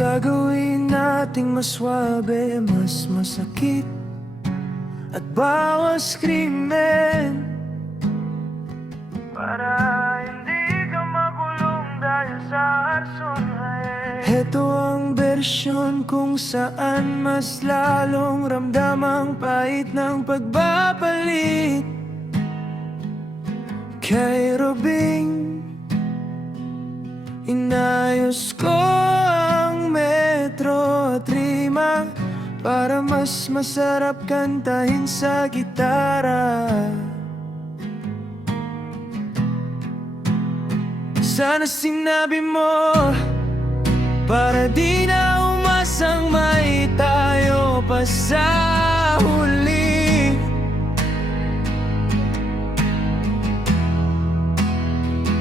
gagawin nating mas swabe, mas masakit at bawas krimen, para hindi ka makulong dahil sa arson. Heto ang bersyon kung saan mas lalong ramdam ang pait ng pagbabalit. Kay Robing, inayos ko ang metro at rima para mas masarap kantahin sa gitara. Sana sinabi mo, para di na umasang may tayo pa sa huli.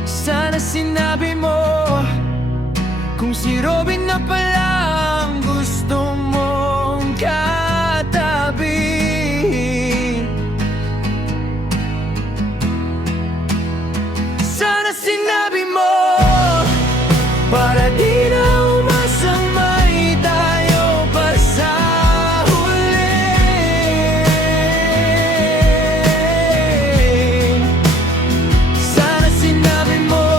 Sana sinabi mo, kung si Robin na pala ang gusto mong katabi. Sana sinabi mo, para di na umasang may tayo pa sa huli. Sana sinabi mo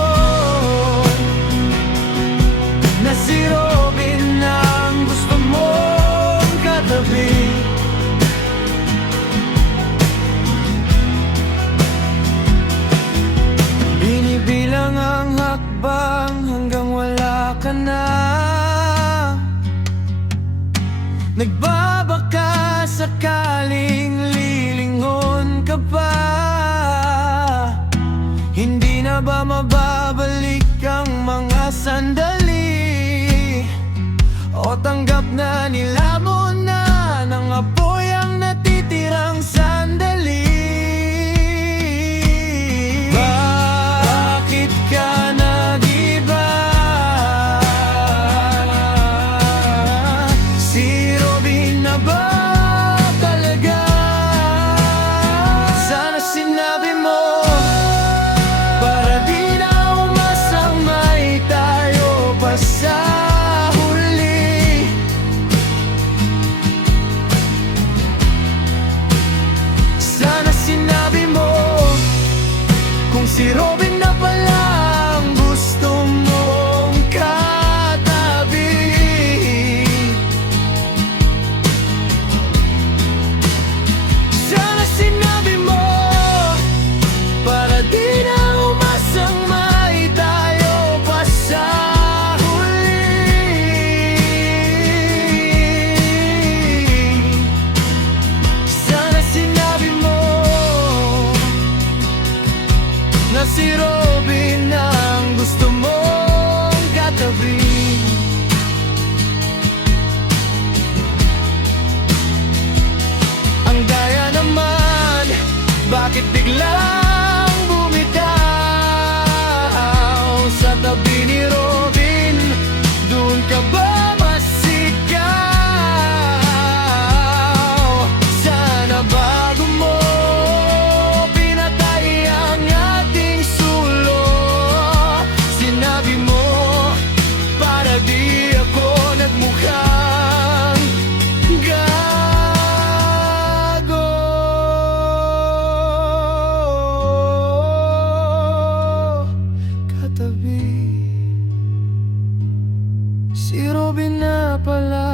na si Robin ang gusto mong katabi. Binibilang ang hakbang hanggang wala ka na. Nagbabaka sakaling lilingon ka pa. Hindi na ba mababalik ang mga sandali? O tanggap na nila mo na ng apoy ang natitirang sandali? Bakit ka nag-iba? Si Robin na ba talaga? Sana sinabi mo, para di na umasang may tayo pa sa huli. Sana sinabi mo, kung si Robin na pala ang gusto mong katabi. Sana sinabi mo, para di na umasang may tayo pa sa huli. Sana sinabi mo na si Robin ang gusto mong katabi. Ang daya naman, bakit biglang bumitaw sa tabi ni Robin? Doon ka ba masigaw? Sana bago mo pinatay ang ating sulo, sinabi mo, para di ako nagmukhang gago. Katabi, si Robin na pala